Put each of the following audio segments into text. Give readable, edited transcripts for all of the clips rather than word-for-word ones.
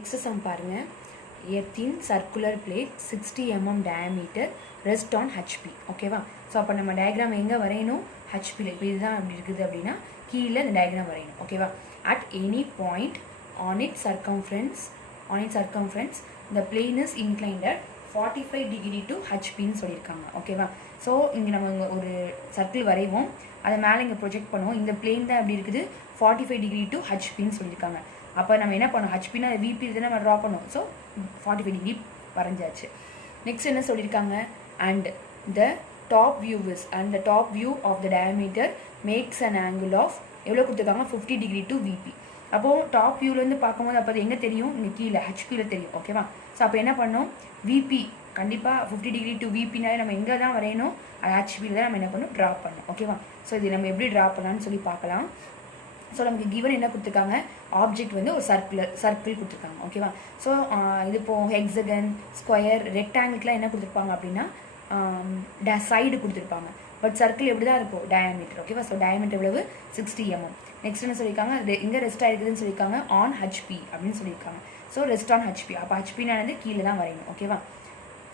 Next sum பாருங்க. A thin circular plate 60 mm diameter rest on HP. ஓகேவா? So அப்போ நம்ம டயக்ராம் எங்கே வரையணும்? ஹெச்பியில். இப்போ இதுதான் அப்படி இருக்குது அப்படின்னா கீழே இந்த டயக்ராம் வரையணும். ஓகேவா? At any point on its circumference the plane is inclined at 45 degree to HPன்னு சொல்லியிருக்காங்க. ஓகேவா? ஸோ இங்கே நம்ம ஒரு சர்க்கிள் வரைவோம், அதை மேலே இங்கே ப்ரொஜெக்ட் பண்ணுவோம். இந்த பிளேன் தான் எப்படி இருக்குது 45 degree to HPன்னு சொல்லியிருக்காங்க. அப்போ நம்ம என்ன பண்ணோம், ஹெச்பின்னா விபி தான் நம்ம ட்ரா பண்ணோம். So 45 degree வரைஞ்சாச்சு. நெக்ஸ்ட் என்ன சொல்லியிருக்காங்க, and the top view of the diameter makes an angle of எவ்வளோ கொடுத்துருக்காங்க 50 degree to விபி. அப்போது டாப் வியூலேருந்து பார்க்கும்போது அப்போ அது எங்கே தெரியும், இங்கே கீழே ஹெச்பியில் தெரியும். ஓகேவா? ஸோ அப்போ என்ன பண்ணோம், விபி கண்டிப்பாக 50 degree to விபினாலே நம்ம எங்கே தான் வரையணும், அது ஹெச்பியில் தான் நம்ம என்ன பண்ணணும், ட்ரா பண்ணணும். ஓகேவா? ஸோ இது நம்ம எப்படி ட்ரா பண்ணலான்னு சொல்லி பார்க்கலாம். ஸோ நமக்கு கிவன் என்ன கொடுத்துருக்காங்க, ஆப்ஜெக்ட் வந்து ஒரு சர்க்கிள் கொடுத்துருக்காங்க. ஓகேவா? ஸோ இது இப்போ ஹெக்ஸகன், ஸ்கொயர், ரெக்டாங்கிள்லாம் என்ன கொடுத்துருப்பாங்க அப்படின்னா சைடு கொடுத்துருப்பாங்க. பட் சர்க்கிள் எப்படி தான் இருக்கும், டயாமீட்டர். ஓகேவா? ஸோ டயாமீட்டர் எவ்வளவு 60 mm. நெக்ஸ்ட் என்ன சொல்லியிருக்காங்க, எங்கே ரெஸ்ட் ஆகிருக்குதுன்னு சொல்லியிருக்காங்க, ஆன் ஹெச்பி அப்படின்னு சொல்லியிருக்காங்க. So rest on HP. அப்போ ஹெச்பினானது கீழே தான் வரையணும். ஓகேவா?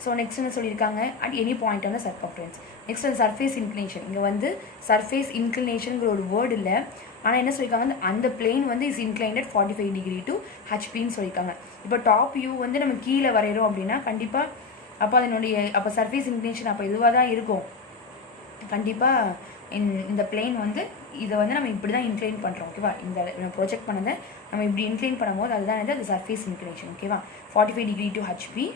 ஸோ நெக்ஸ்ட் என்ன சொல்லியிருக்காங்க, அட் எனி பாயிண்ட் ஆன சர்க்கம்ஃபரன்ஸ். நெக்ஸ்ட் வந்து சர்ஃபேஸ் இன்க்ளினேஷன். இங்கே வந்து சர்ஃபேஸ் இன்க்ளினேஷனுங்கிற ஒரு வேர்டு இல்லை, ஆனால் என்ன சொல்லியிருக்காங்க, அந்த பிளேன் வந்து is inclined at 45 degree to ஹெச்பின்னு சொல்லியிருக்காங்க. இப்போ டாப் வியூ வந்து நம்ம கீழே வரைகிறோம் அப்படின்னா கண்டிப்பாக அப்போ அதனுடைய அப்போ சர்ஃபேஸ் இன்க்ளினேஷன் அப்போ இதுவாக தான் இருக்கும். கண்டிப்பாக இந்த பிளேன் வந்து இதை வந்து நம்ம இப்படி தான் இன்க்ளைன் பண்ணுறோம். ஓகேவா? இந்த ப்ரொஜெக்ட் பண்ணதை நம்ம இப்படி இன்க்ளைன் பண்ணும்போது அதுதான் வந்து அது சர்ஃபேஸ் இன்க்ளினேஷன். ஓகேவா? 45 degree to HP.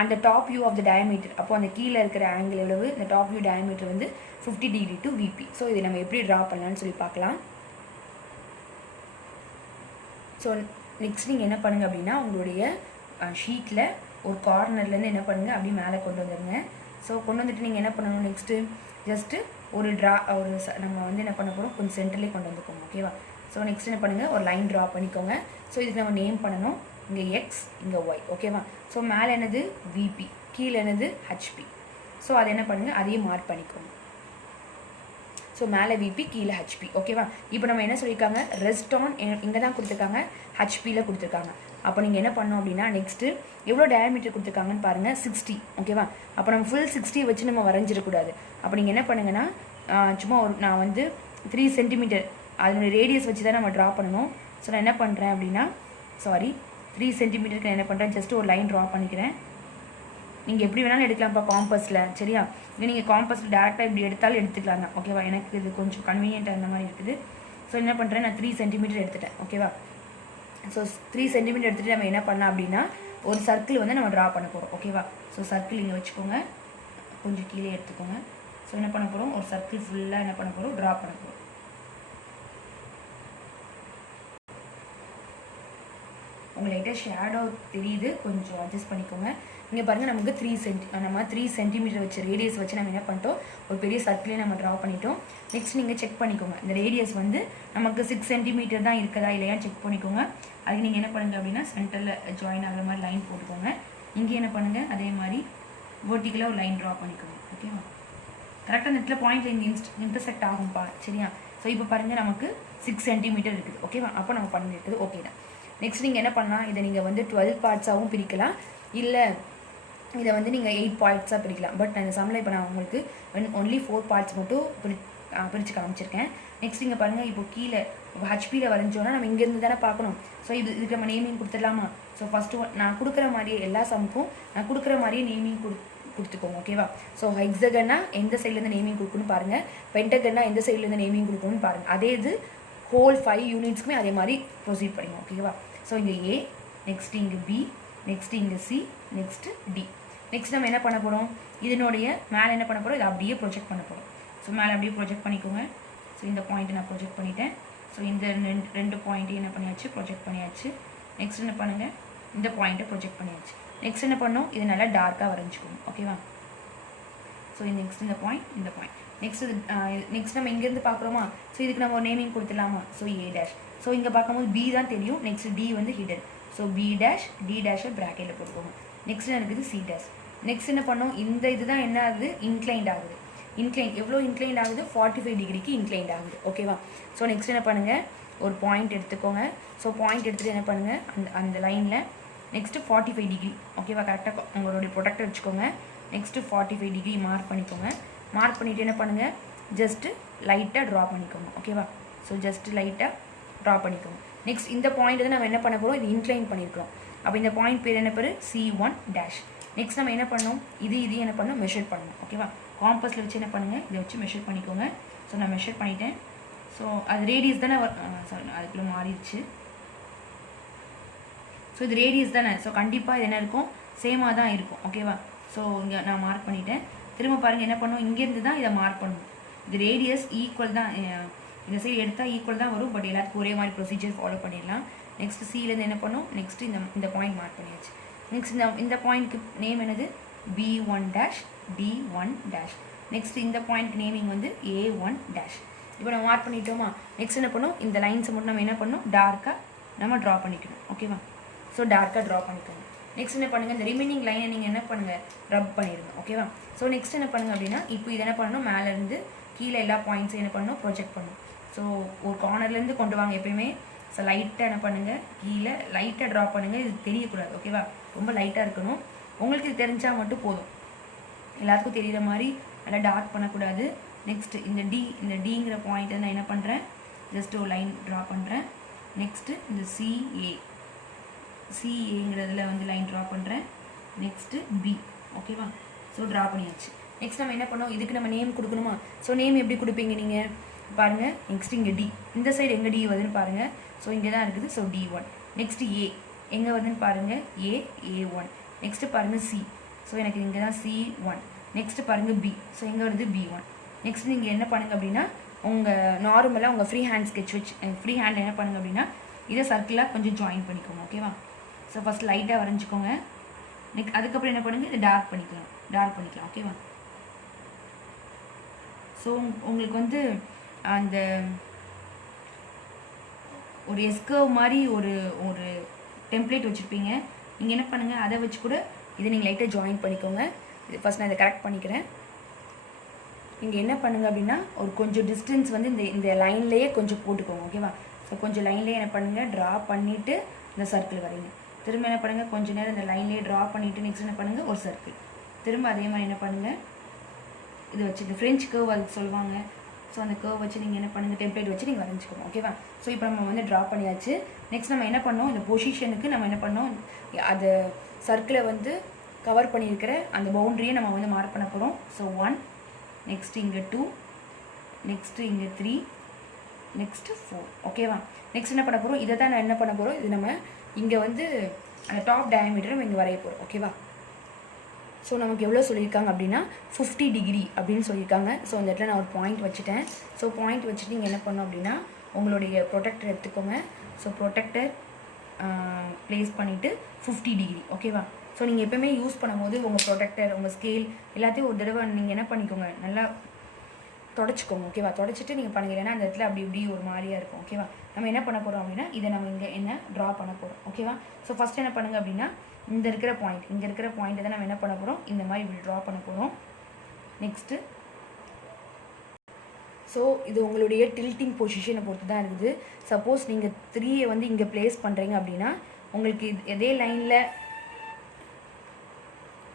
And top view of the diameter, அப்போ அந்த கீழே இருக்கிற ஆங்கிள் எவ்வளவு, இந்த டாப் வியூ டயமீட்டர் வந்து 50 degree to விபி. ஸோ இதை நம்ம எப்படி ட்ரா பண்ணலான்னு சொல்லி பார்க்கலாம். ஸோ நெக்ஸ்ட் நீங்கள் என்ன பண்ணுங்கள் அப்படின்னா உங்களுடைய ஷீட்டில் ஒரு கார்னர்லேருந்து என்ன பண்ணுங்கள் அப்படி மேலே கொண்டு வந்துடுங்க. ஸோ கொண்டு வந்துட்டு நீங்கள் என்ன பண்ணணும், நெக்ஸ்ட்டு ஜஸ்ட்டு ஒரு நம்ம வந்து என்ன பண்ண போகிறோம், கொஞ்சம் சென்டர்லேயே கொண்டு வந்துக்கோங்க. ஓகேவா? ஸோ நெக்ஸ்ட் என்ன பண்ணுங்கள், ஒரு லைன் ட்ரா பண்ணிக்கோங்க. ஸோ இதுக்கு நம்ம நேம் பண்ணணும், இங்கே எக்ஸ் இங்கே ஒய். ஓகேவா? ஸோ மேலே என்னது விபி, கீழே என்னது ஹெச்பி. ஸோ அதை என்ன பண்ணுங்கள், அதையும் மார்க் பண்ணிக்கோங்க. ஸோ மேலே விபி கீழே ஹெச்பி. ஓகேவா? இப்போ நம்ம என்ன சொல்லியிருக்காங்க, ரெஸ்ட் ஆன் இங்கே தான் கொடுத்துருக்காங்க, ஹெச்பியில் கொடுத்துருக்காங்க. அப்போ நீங்கள் என்ன பண்ணோம் அப்படின்னா நெக்ஸ்ட்டு எவ்வளோ டயாமீட்டர் கொடுத்துருக்காங்கன்னு பாருங்கள், 60. ஓகேவா? அப்போ நம்ம ஃபுல் 60 வச்சு நம்ம வரைஞ்சிடக்கூடாது. அப்போ நீங்கள் என்ன பண்ணுங்கன்னா சும்மா நான் வந்து 3 centimeter அதனுடைய ரேடியஸ் வச்சு தான் நம்ம ட்ரா பண்ணணும். ஸோ நான் என்ன பண்ணுறேன் அப்படின்னா 3 centimeter நான் என்ன பண்ணுறேன், ஜஸ்ட் ஒரு லைன் ட்ரா பண்ணிக்கிறேன். நீங்கள் எப்படி வேணாலும் எடுக்கலாம்ப்பா காம்பஸில். சரியா? இல்லை நீங்கள் காம்பஸில் டேரெக்டாக இப்படி எடுத்தாலும் எடுத்துக்கலாம் தான். ஓகேவா? எனக்கு இது கொஞ்சம் கன்வீனியன்ட்டாக அந்த மாதிரி இருக்குது. ஸோ என்ன பண்ணுறேன், நான் 3 centimeter எடுத்துட்டேன். ஓகேவா? ஸோ 3 centimeter எடுத்துகிட்டு நம்ம என்ன பண்ணலாம் அப்படின்னா ஒரு சர்க்கிள் வந்து நம்ம ட்ரா பண்ண போகிறோம். ஓகேவா? ஸோ சர்க்கிள் இங்கே வச்சுக்கோங்க, கொஞ்சம் கீழே எடுத்துக்கோங்க. ஸோ என்ன பண்ண போகிறோம், ஒரு சர்க்கிள் ஃபுல்லாக என்ன பண்ண போகிறோம், ட்ரா பண்ண போகிறோம். உங்கள்கிட்ட ஷேடோ தெரியுது, கொஞ்சம் அட்ஜஸ்ட் பண்ணிக்கோங்க. இங்கே பாருங்கள், நமக்கு 3 centimeter வச்சு ரேடியஸ் வச்சு நம்ம என்ன பண்ணிட்டோம், ஒரு பெரிய சர்க்கிளே நம்ம ட்ரா பண்ணிட்டோம். நெக்ஸ்ட் நீங்கள் செக் பண்ணிக்கோங்க, இந்த ரேடியஸ் வந்து நமக்கு 6 centimeter தான் இருக்குதா இல்லையா செக் பண்ணிக்கோங்க. அதுக்கு நீங்கள் என்ன பண்ணுங்கள் அப்படின்னா சென்டரில் ஜாயின் ஆகிற மாதிரி லைன் போட்டுக்கோங்க. இங்கே என்ன பண்ணுங்கள், அதே மாதிரி வெர்டிக்கலாக ஒரு லைன் ட்ரா பண்ணிக்கோங்க. ஓகேவா? கரெக்டாக அந்த இடத்துல பாயிண்ட்டில் இங்கே இன்டர்செக்ட் ஆகும்பா. சரியா? ஸோ இப்போ பாருங்கள், நமக்கு 6 centimeter இருக்குது. ஓகேவா? அப்போ நம்ம பண்ணிருக்குது ஓகே தான். நெக்ஸ்ட் நீங்கள் என்ன பண்ணலாம், இதை நீங்கள் வந்து 12 parts-ஆகவும் பிரிக்கலாம், இல்லை இதை வந்து நீங்கள் 8 parts-ஆக பிரிக்கலாம். பட் அந்த சம்மில் இப்போ நான் உங்களுக்கு ஒன்லி 4 parts மட்டும் பிரித்து காமிச்சிருக்கேன். நெக்ஸ்ட் நீங்கள் பாருங்கள், இப்போ கீழே ஹெச்பியில் வரைஞ்சோன்னா நம்ம இங்கேருந்து தானே பார்க்கணும். ஸோ இதுக்கு நம்ம நேமிங் கொடுத்துடலாமா? ஸோ ஃபஸ்ட்டு நான் கொடுக்குற மாதிரியே எல்லா சம்முக்கும் நான் கொடுக்குற மாதிரியே நேமிங் கொடுத்துக்கோங்க. ஓகேவா? ஸோ ஹெக்ஸகன்னா எந்த சைட்லேருந்து நேமிங் கொடுக்கணும்னு பாருங்கள், பென்டகன்னா எந்த சைட்லேருந்து நேமிங் கொடுக்கணும்னு பாருங்கள். அதே இது ஹோல் 5 unitsக்குமே அதே மாதிரி ப்ரொசீட் பண்ணிங்க. ஓகேவா? ஸோ இங்கே ஏ, நெக்ஸ்ட் இங்கே பி, நெக்ஸ்ட் இங்கே சி, நெக்ஸ்ட்டு டி. நெக்ஸ்ட் நம்ம என்ன பண்ண போகிறோம், இதனுடைய மேலே என்ன பண்ண போகிறோம், இதை அப்படியே ப்ரொஜெக்ட் பண்ண போகிறோம். ஸோ மேலே அப்படியே ப்ரொஜெக்ட் பண்ணிக்கோங்க. ஸோ இந்த பாயிண்ட்டை நான் ப்ரொஜெக்ட் பண்ணிட்டேன். ஸோ இந்த ரெண்டு பாயிண்ட்டையும் என்ன பண்ணியாச்சு, ப்ரொஜெக்ட் பண்ணியாச்சு. நெக்ஸ்ட் என்ன பண்ணுங்கள், இந்த பாயிண்ட்டை ப்ரொஜெக்ட் பண்ணியாச்சு. நெக்ஸ்ட் என்ன பண்ணோம், இது நல்லா டார்க்காக வரைஞ்சிக்கோங்க. ஓகேவா? ஸோ நெக்ஸ்ட் இந்த பாயிண்ட் நெக்ஸ்ட் நம்ம இங்கேருந்து பார்க்குறோமா, ஸோ இதுக்கு நம்ம ஒரு நேமிங் கொடுத்துடலாமா. So A dash. ஸோ இங்கே பார்க்கும்போது பி தான் தெரியும், நெக்ஸ்ட் டி வந்து hidden. So B dash D டேஷை ப்ராக்கெட்டில் போட்டுக்கோங்க. நெக்ஸ்ட் இருக்குது சி டேஷ். நெக்ஸ்ட் என்ன பண்ணோம், இந்த இதுதான் என்ன ஆகுது, இன்க்ளைண்ட் ஆகுது. எவ்வளோ இன்க்ளைண்ட் ஆகுது, 45 degree இன்க்ளைண்ட் ஆகுது. ஓகேவா? ஸோ நெக்ஸ்ட் என்ன பண்ணுங்கள், ஒரு பாயிண்ட் எடுத்துக்கோங்க. ஸோ பாயிண்ட் எடுத்துகிட்டு என்ன பண்ணுங்கள், அந்த லைனில் நெக்ஸ்ட்டு 45 டிகிரி ஓகேவா. கரெக்டாக உங்களுடைய ப்ரொடக்டர் வச்சுக்கோங்க. நெக்ஸ்ட்டு 45 டிகிரி மார்க் பண்ணிக்கோங்க. மார்க் பண்ணிவிட்டு என்ன பண்ணுங்கள், ஜஸ்ட்டு லைட்டாக ட்ரா பண்ணிக்கோங்க ஓகேவா. ஸோ ஜஸ்ட்டு லைட்டாக ட்ரா பண்ணிக்கோங்க. நெக்ஸ்ட் இந்த பாயிண்ட் வந்து நம்ம என்ன பண்ண போகிறோம், இது இன்க்ளைன் பண்ணியிருக்கோம். அப்போ இந்த பாயிண்ட் பேர் என்ன பேர், C1 டேஷ். நெக்ஸ்ட் நம்ம என்ன பண்ணணும், இது என்ன பண்ணணும், மெஷர் பண்ணணும் ஓகேவா. காம்பஸில் வச்சு என்ன பண்ணுங்கள், இதை வச்சு மெஷர் பண்ணிக்கோங்க. ஸோ நான் மெஷர் பண்ணிட்டேன். ஸோ அது ரேடியஸ் தானே, சாரி அதுக்குள்ளே மாறிடுச்சு. ஸோ இது ரேடியஸ் தானே, ஸோ கண்டிப்பாக இது என்ன இருக்கும், சேமாக தான் இருக்கும் ஓகேவா. ஸோ இங்கே நான் மார்க் பண்ணிட்டேன். திரும்ப பாருங்கள் என்ன பண்ணணும், இங்கேருந்து தான் இதை மார்க் பண்ணணும். இது ரேடியஸ் ஈக்குவல் தான், இந்த சைடு எடுத்தால் ஈக்குவல் தான் வரும். பட் எல்லாத்துக்கும் ஒரே மாதிரி ப்ரொசீஜர் ஃபாலோ பண்ணிடலாம். நெக்ஸ்ட் சிலேருந்து என்ன பண்ணணும், நெக்ஸ்ட் இந்த பாயிண்ட் மார்க் பண்ணியாச்சு. நெக்ஸ்ட் இந்த பாயிண்ட்க்கு நேம் என்னது, B1 dash D1 dash. Next இந்த பாயிண்ட்க்கு நேமிங் வந்து A1 டேஷ். இப்போ நம்ம மார்க் பண்ணிட்டோமா. நெக்ஸ்ட் என்ன பண்ணணும், இந்த லைன்ஸை மட்டும் நம்ம என்ன பண்ணணும், டார்க்காக நம்ம ட்ரா பண்ணிக்கணும் ஓகேவா. ஸோ டார்க்காக ட்ரா பண்ணிக்கோங்க. நெக்ஸ்ட் என்ன பண்ணுங்கள், இந்த ரிமைனிங் லைனை நீங்கள் என்ன பண்ணுங்கள், ரப் பண்ணிடுங்க ஓகேவா. ஸோ நெக்ஸ்ட் என்ன பண்ணுங்கள் அப்படின்னா, இப்போ இது என்ன பண்ணணும், மேலேருந்து கீழே எல்லா பாயிண்ட்ஸும் என்ன பண்ணணும், ப்ரொஜெக்ட் பண்ணணும். ஸோ ஒரு கார்னர்லேருந்து கொண்டு வாங்க எப்பயுமே. ஸோ லைட்டாக என்ன பண்ணுங்கள், கீழே லைட்டாக ட்ரா பண்ணுங்கள். இது தெரியக்கூடாது ஓகேவா, ரொம்ப லைட்டாக இருக்கணும். உங்களுக்கு இது தெரிஞ்சால் மட்டும் போதும், எல்லாத்துக்கும் தெரிகிற மாதிரி நல்லா டார்க் பண்ணக்கூடாது. நெக்ஸ்ட்டு இந்த டிங்கிற பாயிண்ட்டை நான் என்ன பண்ணுறேன், ஜஸ்ட் ஒரு லைன் ட்ரா பண்ணுறேன். நெக்ஸ்ட்டு இந்த சிஏங்கிறதுல வந்து லைன் ட்ரா பண்ணுறேன். நெக்ஸ்ட்டு பி ஓகேவா. ஸோ ட்ரா பண்ணியாச்சு. நெக்ஸ்ட் நம்ம என்ன பண்ணோம், இதுக்கு நம்ம நேம் கொடுக்கணுமா. ஸோ நேம் எப்படி கொடுப்பீங்க நீங்கள் பாருங்கள். நெக்ஸ்ட் இங்கே டி, இந்த சைடு எங்கே டி வருதுன்னு பாருங்கள். ஸோ இங்கே தான் இருக்குது. So D1. நெக்ஸ்ட்டு ஏ எங்கே வருதுன்னு பாருங்கள், A1. நெக்ஸ்ட்டு பாருங்கள் சி, ஸோ எனக்கு இங்கே தான் C1. நெக்ஸ்ட்டு பாருங்கள் பி, ஸோ எங்கே வருது B1. நெக்ஸ்ட் நீங்கள் என்ன பண்ணுங்கள் அப்படின்னா, உங்கள் நார்மலாக உங்கள் ஃப்ரீ ஹேண்ட் ஸ்கெட்ச் வச்சு ஃப்ரீ ஹேண்ட் என்ன பண்ணுங்கள் அப்படின்னா, இதை சர்க்கிளாக கொஞ்சம் ஜாயின் பண்ணிக்கோங்க ஓகேவா. ஸோ ஃபஸ்ட் லைட்டாக வரைஞ்சிக்கோங்க. அதுக்கப்புறம் என்ன பண்ணுங்கள், இதை டார்க் பண்ணிக்கலாம் ஓகேவா. ஸோ உங்களுக்கு வந்து அந்த ஒரு எஸ்கர்வ் மாதிரி ஒரு டெம்ப்ளேட் வச்சுருப்பீங்க. நீங்கள் என்ன பண்ணுங்கள், அதை வச்சு கூட இதை நீங்கள் லைட்டாக ஜாயின் பண்ணிக்கோங்க. இது ஃபஸ்ட் நான் இதை கரெக்ட் பண்ணிக்கிறேன். நீங்கள் என்ன பண்ணுங்கள் அப்படின்னா, ஒரு கொஞ்சம் டிஸ்டன்ஸ் வந்து இந்த லைன்லேயே கொஞ்சம் போட்டுக்கோங்க ஓகேவா. ஸோ கொஞ்சம் லைன்லேயே என்ன பண்ணுங்கள், ட்ரா பண்ணிவிட்டு இந்த சர்க்கிள் வரைங்க. திரும்ப என்ன பண்ணுங்கள், கொஞ்சம் நேரம் இந்த லைன்லேயே ட்ரா பண்ணிவிட்டு நெக்ஸ்ட் என்ன பண்ணுங்கள், ஒரு சர்க்கிள். திரும்ப அதே மாதிரி என்ன பண்ணுங்கள், இது வச்சு இந்த ஃப்ரெஞ்ச் கர்வ் அதுக்கு சொல்லுவாங்க. ஸோ அந்த கர்வ் வச்சு நீங்கள் என்ன பண்ணுங்கள், டெம்ப்ளேட் வச்சு நீங்கள் வரைஞ்சிக்கணும் ஓகேவா. ஸோ இப்போ நம்ம வந்து ட்ரா பண்ணியாச்சு. நெக்ஸ்ட் நம்ம என்ன பண்ணோம், இந்த பொசிஷனுக்கு நம்ம என்ன பண்ணோம், அது சர்க்கிளை வந்து கவர் பண்ணியிருக்கிற அந்த பவுண்ட்ரியை நம்ம வந்து மார்க் பண்ண போகிறோம். ஸோ 1, நெக்ஸ்ட்டு இங்கே 2, நெக்ஸ்ட்டு இங்கே 3, நெக்ஸ்ட்டு 4 ஓகேவா. நெக்ஸ்ட் என்ன பண்ண போகிறோம், இதை தான் நான் என்ன பண்ண போகிறோம், இது நம்ம இங்கே வந்து அந்த டாப் டயாமீட்டர் நம்ம இங்கே வரைய போகிறோம் ஓகேவா. ஸோ நமக்கு எவ்வளோ சொல்லியிருக்காங்க அப்படின்னா 50 டிகிரி அப்படின்னு சொல்லியிருக்காங்க. ஸோ அந்த இடத்துல நான் ஒரு பாயிண்ட் வச்சுட்டேன். ஸோ பாயிண்ட் வச்சுட்டு நீங்கள் என்ன பண்ணணும் அப்படின்னா, உங்களுடைய ப்ரொடெக்டர் எடுத்துக்கோங்க. ஸோ ப்ரொடெக்டர் ப்ளேஸ் பண்ணிவிட்டு 50 டிகிரி ஓகேவா. ஸோ நீங்கள் எப்போயுமே யூஸ் பண்ணும்போது உங்கள் ப்ரொடெக்டர், உங்கள் ஸ்கேல் எல்லாத்தையும் ஒரு தடவை நீங்கள் என்ன பண்ணிக்கோங்க, நல்லா தொடச்சிக்கோங்க ஓகேவா. தொடச்சிட்டு நீங்கள் பண்ணுங்க, இல்லைன்னா அந்த இடத்துல அப்படி இப்படி ஒரு மாதிரியாக இருக்கும் ஓகேவா. நம்ம என்ன பண்ண போகிறோம் அப்படின்னா, இதை நம்ம இங்கே என்ன ட்ரா பண்ண போகிறோம் ஓகேவா. ஸோ ஃபஸ்ட் என்ன பண்ணுங்கள் அப்படின்னா, இங்கே இருக்கிற பாயிண்ட்டை தான் நம்ம என்ன பண்ண போகிறோம், இந்த மாதிரி இப்படி ட்ரா பண்ண போகிறோம். நெக்ஸ்ட்டு ஸோ இது உங்களுடைய டில்ட்டிங் பொசிஷனை பொறுத்து தான் இருக்குது. சப்போஸ் நீங்கள் 3 வந்து இங்கே ப்ளேஸ் பண்ணுறீங்க அப்படின்னா, உங்களுக்கு இதே லைனில்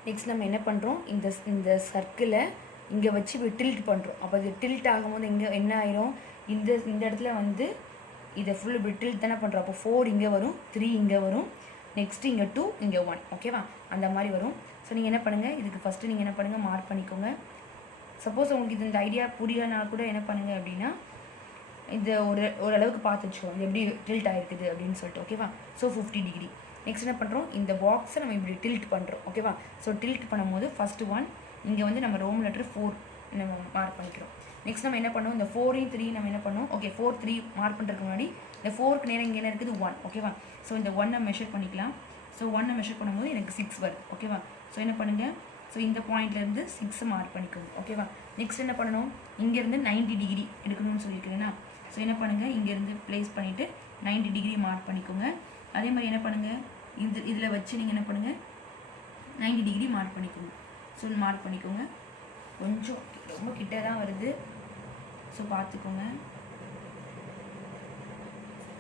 நெக்ஸ்ட் நம்ம என்ன பண்ணுறோம், இந்த சர்க்கிளை இங்கே வச்சு இப்படி டில்ட் பண்ணுறோம். அப்போ இது டில்ட் ஆகும்போது இங்கே என்ன ஆயிரும், இந்த இடத்துல வந்து இதை ஃபுல் இப்படி டில்ட் தானே பண்ணுறோம். அப்போ 4 இங்கே வரும், 3 இங்கே வரும், நெக்ஸ்ட்டு இங்கே 2, இங்கே 1 ஓகேவா. அந்த மாதிரி வரும். ஸோ நீங்கள் என்ன பண்ணுங்கள், இதுக்கு ஃபஸ்ட்டு நீங்கள் என்ன பண்ணுங்கள், மார்க் பண்ணிக்கோங்க. சப்போஸ் உங்களுக்கு இது இந்த ஐடியா புரியலனா கூட என்ன பண்ணுங்கள் அப்படின்னா, இந்த ஓரளவுக்கு பார்த்து வச்சுக்கோங்க, இது எப்படி டில்ட் ஆகிருக்குது அப்படின்னு சொல்லிட்டு ஓகேவா. So 50 degree. நெக்ஸ்ட் என்ன பண்ணுறோம், இந்த பாக்ஸை நம்ம இப்படி டில்ட் பண்ணுறோம் ஓகேவா. ஸோ டில்ட் பண்ணும்போது ஃபஸ்ட்டு 1 இங்கே வந்து நம்ம ரோம் லெட்டர் 4 நம்ம மார்க் பண்ணிக்கிறோம். நெக்ஸ்ட் நம்ம என்ன பண்ணுவோம், இந்த 4 3 நம்ம என்ன பண்ணுவோம், ஓகே 4 3 மார்க் பண்ணுறதுக்கு முன்னாடி இந்த 4க்கு நேரம் இங்கே என்ன இருக்குது 1 ஓகேவா. ஸோ இந்த 1 மெஷர் பண்ணிக்கலாம். ஸோ 1 மெஷர் பண்ணும்போது எனக்கு 6 வருது ஓகேவா. ஸோ என்ன பண்ணுங்கள், ஸோ இந்த பாயிண்ட்லேருந்து 6 மார்க் பண்ணிக்கோங்க ஓகேவா. நெக்ஸ்ட் என்ன பண்ணணும், இங்கேருந்து 90 டிகிரி எடுக்கணும்னு சொல்லியிருக்கிறேன்னா, ஸோ என்ன பண்ணுங்கள், இங்கேருந்து ப்ளேஸ் பண்ணிவிட்டு 90 டிகிரி மார்க் பண்ணிக்கோங்க. அதே மாதிரி என்ன பண்ணுங்கள், இதில் வச்சு நீங்கள் என்ன பண்ணுங்கள், 90 டிகிரி மார்க் பண்ணிக்கோங்க. ஸோ மார்க் பண்ணிக்கோங்க. கொஞ்சம் ரொம்ப கிட்ட தான் வருது, ஸோ பார்த்துக்கோங்க.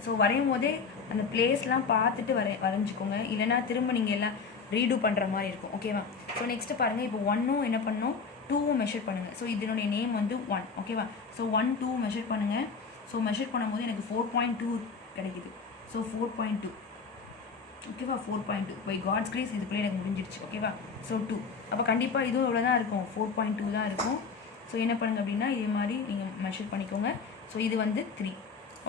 ஸோ வரையும் போதே அந்த பிளேஸ்லாம் பார்த்துட்டு வரைஞ்சிக்கோங்க, இல்லைனா திரும்ப நீங்கள் எல்லாம் ரீடூ பண்ணுற மாதிரி இருக்கும். ஓகேவா? ஸோ நெக்ஸ்ட்டு பாருங்கள், இப்போ 1ம் என்ன பண்ணணும், 2வும் மெஷர் பண்ணுங்கள். ஸோ இதனுடைய நேம் வந்து 1. ஓகேவா? ஸோ 1 2 மெஷர் பண்ணுங்கள். ஸோ மெஷர் பண்ணும்போது எனக்கு 4.2 கிடைக்குது. ஸோ 4.2. ஓகேவா? 4.2 பை காட்ஸ் கிரேஸ் இதுக்குள்ளே எனக்கு முடிஞ்சிடுச்சு. ஓகேவா? ஸோ 2 அப்போ கண்டிப்பாக இதுவும் எவ்வளோ தான் இருக்கும், 4.2 தான் இருக்கும். ஸோ என்ன பண்ணுங்க அப்படின்னா இதே மாதிரி நீங்கள் மெஷர் பண்ணிக்கோங்க. ஸோ இது வந்து 3.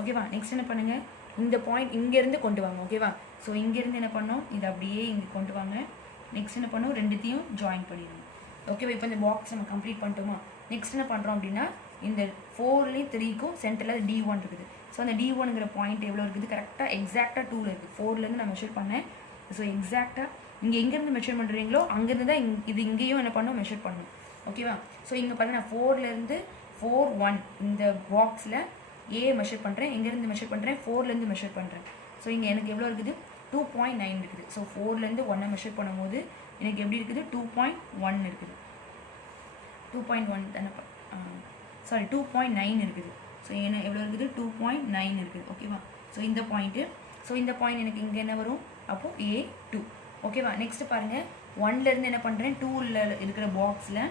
ஓகேவா? நெக்ஸ்ட் என்ன பண்ணுங்கள், இந்த பாயிண்ட் இங்கேருந்து கொண்டு வாங்க. ஓகேவா? ஸோ இங்கேருந்து என்ன பண்ணோம், இது அப்படியே இங்கே கொண்டு வாங்க. நெக்ஸ்ட் என்ன பண்ணோம், ரெண்டுத்தையும் ஜாயின் பண்ணிடுங்க. ஓகேவா? இப்போ இந்த பாக்ஸ் நம்ம கம்ப்ளீட் பண்ணிட்டோமா? நெக்ஸ்ட் என்ன பண்ணுறோம் அப்படின்னா இந்த 4லேயும் 3க்கும் சென்டரில் D1 இருக்குது. ஸோ அந்த D1ங்கிற பாயிண்ட் எவ்வளோ இருக்குது, கரெக்டாக எக்ஸாக்டாக 2ல் இருக்குது. 4லேருந்து நான் மெஷர் பண்ணேன். ஸோ எக்ஸாக்டாக இங்கே எங்கேருந்து மெஷர் பண்ணுறீங்களோ அங்கேருந்து தான் இது இங்கேயும் என்ன பண்ணணும், மெஷர் பண்ணணும். ஓகேவா? ஸோ இங்கே பாருங்கள், நான் 4லேருந்து 4 1 இந்த பாக்ஸில் ஏ மெஷர் பண்ணுறேன். எங்கேருந்து மெஷர் பண்ணுறேன், 4லேருந்து மெஷர் பண்ணுறேன். ஸோ இங்கே எனக்கு எவ்வளோ இருக்குது, 2.9 இருக்குது. ஸோ 4லேருந்து 1 மெஷர் பண்ணும்போது எனக்கு எப்படி இருக்குது, 2.1 இருக்குது. 2.1 தானே, சாரி 2.9 இருக்குது. ஸோ என்ன எவ்வளோ இருக்குது, 2.9 இருக்குது. ஓகேவா? ஸோ இந்த பாயிண்ட்டு, ஸோ இந்த பாயிண்ட் எனக்கு இங்கே என்ன வரும், அப்போது A2. ஓகேவா? நெக்ஸ்ட்டு பாருங்கள், 1லேருந்து என்ன பண்ணுறேன், 2ல் இருக்கிற பாக்ஸில்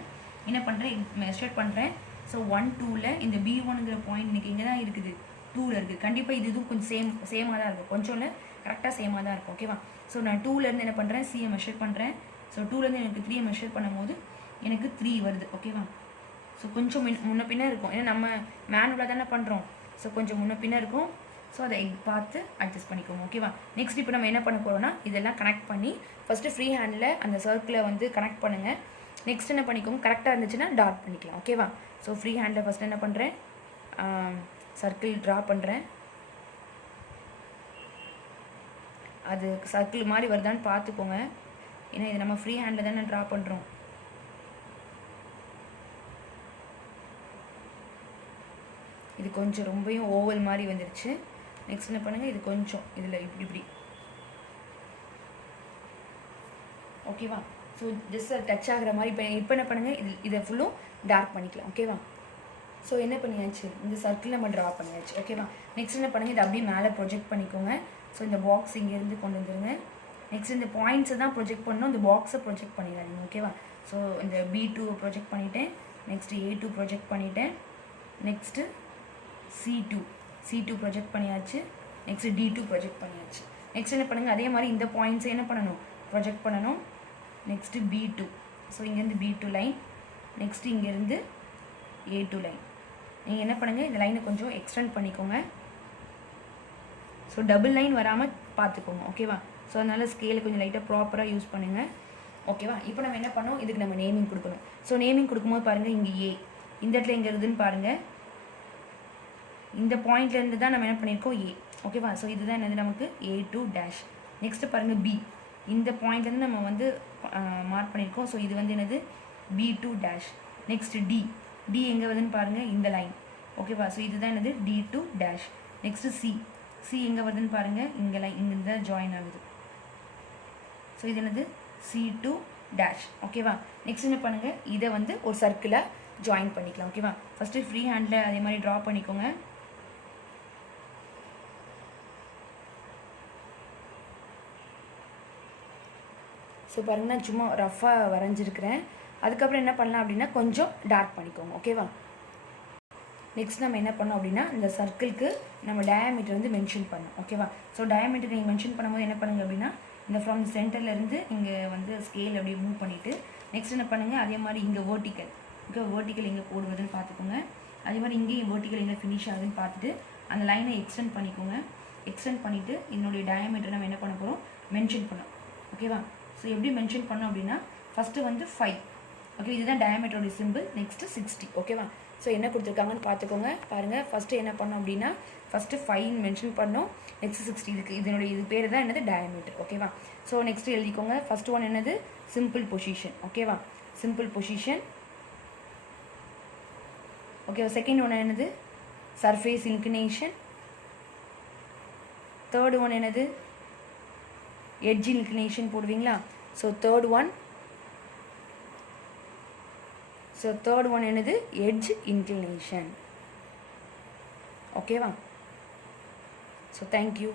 என்ன பண்ணுறேன், மெஷர் பண்ணுறேன். ஸோ 1 2ல் இந்த B1ங்கிற பாயிண்ட் எனக்கு இங்கே தான் இருக்குது, 2ல் இருக்குது. கண்டிப்பாக இதுவும் கொஞ்சம் சேமாக தான் இருக்கும், கொஞ்சம் இல்லை கரெக்டாக சேமாக தான் இருக்கும். ஓகேவா? ஸோ நான் 2லேருந்து என்ன பண்ணுறேன், Cயை மெஷர் பண்ணுறேன். ஸோ 2லேருந்து எனக்கு 3யை மெஷர் பண்ணும்போது எனக்கு 3 வருது. ஓகேவா? ஸோ கொஞ்சம் முன்ன பின்ன இருக்கும், ஏன்னா நம்ம மேனுவலாக தானே பண்ணுறோம். ஸோ கொஞ்சம் முன்ன பின்ன இருக்கும். ஸோ அதை பார்த்து அட்ஜஸ்ட் பண்ணிக்கோங்க. ஓகேவா? நெக்ஸ்ட் இப்போ நம்ம என்ன பண்ண போகிறோம்னா இதெல்லாம் கனெக்ட் பண்ணி ஃபஸ்ட்டு ஃப்ரீ ஹேண்டில் அந்த சர்க்கிளை வந்து கனெக்ட் பண்ணுங்கள். நெக்ஸ்ட் என்ன பண்ணிக்கோங்க, கரெக்டாக இருந்துச்சுன்னா டாட் பண்ணிக்கலாம். ஓகேவா? ஸோ ஃப்ரீ ஹேண்டில் ஃபஸ்ட்டு என்ன பண்ணுறேன், சர்க்கிள் ட்ரா பண்ணுறேன். அது சர்க்கிள் மாதிரி வருதான்னு பார்த்துக்கோங்க, ஏன்னா இது நம்ம ஃப்ரீ ஹேண்டில் தானே ட்ரா பண்ணுறோம். இது கொஞ்சம் ரொம்பவும் ஓவல் மாதிரி வந்துடுச்சு. நெக்ஸ்ட் என்ன பண்ணுங்கள், இது கொஞ்சம் இதில் இப்படி ஓகேவா? ஸோ ஜஸ்ட் டச் ஆகிற மாதிரி இப்போ என்ன பண்ணுங்கள், இதை ஃபுல்லும் டார்க் பண்ணிக்கலாம். ஓகேவா? ஸோ என்ன பண்ணியாச்சு, இந்த சர்க்கிள் நம்ம ட்ரா பண்ணியாச்சு. ஓகேவா? நெக்ஸ்ட் என்ன பண்ணுங்கள், இதை அப்படியே மேலே ப்ரொஜெக்ட் பண்ணிக்கோங்க. ஸோ இந்த பாக்ஸ் இங்கேருந்து கொண்டு வந்துடுங்க. நெக்ஸ்ட் இந்த பாயிண்ட்ஸை தான் ப்ரொஜெக்ட் பண்ணணும், இந்த பாக்ஸை ப்ரொஜெக்ட் பண்ணிடாதீங்க. ஓகேவா? ஸோ இந்த B2 ப்ரொஜெக்ட் பண்ணிவிட்டேன். நெக்ஸ்ட்டு A2 ப்ரொஜெக்ட் பண்ணிவிட்டேன். நெக்ஸ்ட்டு C2 ப்ரொஜெக்ட் பண்ணியாச்சு. நெக்ஸ்ட்டு D2 ப்ரொஜெக்ட் பண்ணியாச்சு. நெக்ஸ்ட் என்ன பண்ணுங்கள், அதே மாதிரி இந்த பாயிண்ட்ஸை என்ன பண்ணணும், ப்ரொஜெக்ட் பண்ணணும். நெக்ஸ்ட்டு B2, ஸோ இங்கேருந்து B2 லைன். நெக்ஸ்ட்டு இங்கேருந்து A2 லைன். நீங்கள் என்ன பண்ணுங்கள், இந்த லைனை கொஞ்சம் எக்ஸ்டெண்ட் பண்ணிக்கோங்க. ஸோ டபுள் லைன் வராமல் பார்த்துக்கோங்க. ஓகேவா? ஸோ அதனால் ஸ்கேலை கொஞ்சம் லைட்டாக ப்ராப்பராக யூஸ் பண்ணுங்கள். ஓகேவா? இப்போ நம்ம என்ன பண்ணோம், இதுக்கு நம்ம நேமிங் கொடுக்கணும். ஸோ நேமிங் கொடுக்கும்போது பாருங்கள், இங்கே A இந்த இடத்துல எங்கே இருக்குதுன்னு பாருங்கள். இந்த பாயிண்ட்லேருந்து தான் நம்ம என்ன பண்ணியிருக்கோம், A. ஓகேவா? ஸோ இதுதான் என்னது நமக்கு A2 டேஷ். நெக்ஸ்ட்டு பாருங்கள் B, இந்த பாயிண்ட்லேருந்து நம்ம வந்து மார்க் பண்ணியிருக்கோம். ஸோ இது வந்து என்னது B2 டேஷ். நெக்ஸ்ட் D எங்கே வருதுன்னு பாருங்கள், இந்த லைன். ஓகேவா? ஸோ இதுதான் என்னது D2 டேஷ். நெக்ஸ்ட்டு C எங்கே வருதுன்னு பாருங்கள், இங்கே லைன் இங்கே தான் ஜாயின் ஆகுது. ஸோ இது என்னது C2 டேஷ். ஓகேவா? நெக்ஸ்ட் என்ன பண்ணுங்கள், இதை வந்து ஒரு சர்க்கிளாக ஜாயின் பண்ணிக்கலாம். ஓகேவா? ஃபஸ்ட்டு ஃப்ரீ ஹேண்டில் அதே மாதிரி ட்ரா பண்ணிக்கோங்க. ஸோ பாருங்கள், நான் சும்மா ரஃபாக வரைஞ்சிருக்கிறேன். அதுக்கப்புறம் என்ன பண்ணலாம் அப்படின்னா கொஞ்சம் டார்க் பண்ணிக்கோங்க. ஓகேவா? நெக்ஸ்ட் நம்ம என்ன பண்ணோம் அப்படின்னா இந்த சர்க்கிளுக்கு நம்ம டயாமீட்டர் வந்து மென்ஷன் பண்ணோம். ஓகேவா? ஸோ டயாமீட்டர் நீங்கள் மென்ஷன் பண்ணும்போது என்ன பண்ணுங்கள் அப்படின்னா இந்த ஃப்ரம் சென்டர்லேருந்து இங்கே வந்து ஸ்கேல் அப்படியே மூவ் பண்ணிவிட்டு நெக்ஸ்ட் என்ன பண்ணுங்கள், அதே மாதிரி இங்கே வேர்ட்டிக்கல், ஓகே, வேர்ட்டிக்கல் எங்கே போடுவதுன்னு பார்த்துக்கோங்க. அதே மாதிரி இங்கேயும் வேர்ட்டிக்கல் எங்கே ஃபினிஷ் ஆகுதுன்னு பார்த்துட்டு அந்த லைனை எக்ஸ்டெண்ட் பண்ணிக்கோங்க. எக்ஸ்டெண்ட் பண்ணிவிட்டு என்னுடைய டயாமீட்டர் நம்ம என்ன பண்ண போகிறோம், மென்ஷன் பண்ணோம். ஓகேவா? ஸோ எப்படி மென்ஷன் பண்ணோம் அப்படின்னா ஃபஸ்ட்டு வந்து 5. ஓகே, இதுதான் டயாமீட்டரோட சிம்பிள். நெக்ஸ்ட்டு 60. ஓகேவா? ஸோ என்ன கொடுத்துருக்காங்கன்னு பார்த்துக்கோங்க. பாருங்கள், ஃபஸ்ட்டு என்ன பண்ணோம் அப்படின்னா ஃபஸ்ட்டு 5 மென்ஷன் பண்ணோம். நெக்ஸ்ட் 60 இருக்குது. இது பேர் தான் என்னது டயாமீட்டர். ஓகேவா? ஸோ நெக்ஸ்ட்டு எழுதிக்கோங்க. ஃபஸ்ட்டு ஒன் என்னது சிம்பிள் பொசிஷன். ஓகேவா? Simple position. ஓகேவா? செகண்ட் ஒன் என்னது சர்ஃபேஸ் இன்க்ளினேஷன். தேர்டு ஒன் என்னது எட்ஜ் இன்க்ளினேஷன் போடுவீங்களா? ஸோ தேர்ட் ஒன் என்னது எட்ஜ் இன்க்ளினேஷன். ஓகேவா? So thank you.